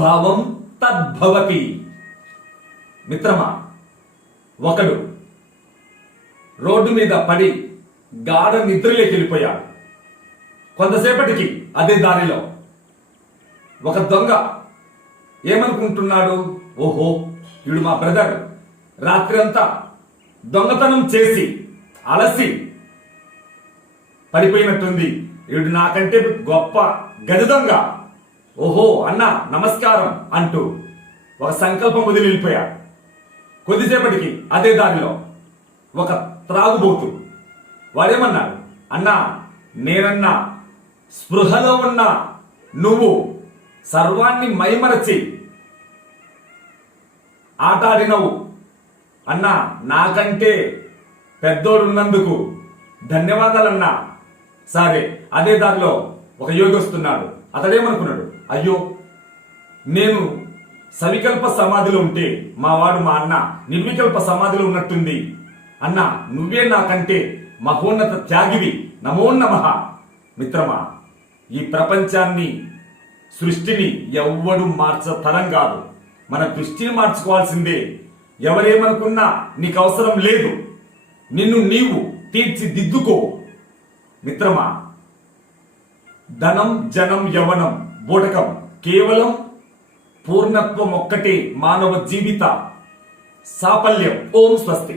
యద్భావం తద్భవతి. మిత్రమా, ఒకడు రోడ్డు మీద పడి గాఢ నిద్రలోకి వెళ్ళిపోయాడు. కొంతసేపటికి అదే దారిలో ఒక దొంగ ఏమనుకుంటున్నాడు, ఓహో వీడు మా బ్రదర్, రాత్రి అంతా దొంగతనం చేసి అలసి పడిపోయినట్టుంది, వీడు నాకంటే గొప్ప గది దొంగ, ఓహో అన్న నమస్కారం అంటూ ఒక సంకల్పం వదిలి వెళ్ళిపోయాడు. కొద్దిసేపటికి అదే దారిలో ఒక త్రాగుబోతు వాడేమన్నాడు, అన్నా నేనన్నా స్పృహలో ఉన్నా నువ్వు సర్వాన్ని మైమరచి ఆటాడినవు అన్నా, నాకంటే పెద్దోడున్నందుకు ధన్యవాదాలన్నా. సరే, అదే దారిలో ఒక యోగి వస్తున్నాడు. అతడేమనుకున్నాడు, అయ్యో నేను సవికల్ప సమాధిలో ఉంటే మా అన్న నిర్వికల్ప సమాధిలో ఉన్నట్టుంది, అన్నా నువ్వే నాకంటే మహోన్నత త్యాగివి, నమో నమః. మిత్రమా, ఈ ప్రపంచాన్ని సృష్టిని ఎవ్వడు మార్చతరం కాదు, మన దృష్టిని మార్చుకోవాల్సిందే. ఎవరేమనుకున్నా నీకు అవసరం లేదు, నిన్ను నీవు తీర్చిదిద్దుకో. మిత్రమా, ధనం జనం యవనం బోటకం, కేవలం పూర్ణత్వం ఒక్కటే మానవ జీవిత సాఫల్యం. ఓం స్వస్తి.